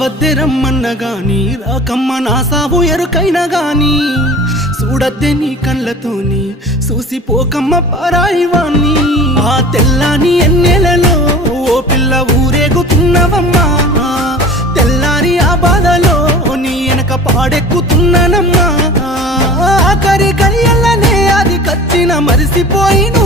రావద్దే రమ్మన్న గాని రాకమ్మ నా సావు ఎరుకైనా గాని చూడద్దే నీ కళ్ళతోని చూసిపోకమ్మ పరాయివాణ్ణి ఆ తెల్లాని ఎన్నెలలో ఓ పిల్ల ఊరేగుతున్నవమ్మా తెల్లారి ఆ బాధలో నీ వెనక పాడెక్కుతున్నానమ్మా ఆఖరి కరియల్లనే అది కచ్చిన మరిసిపోయిన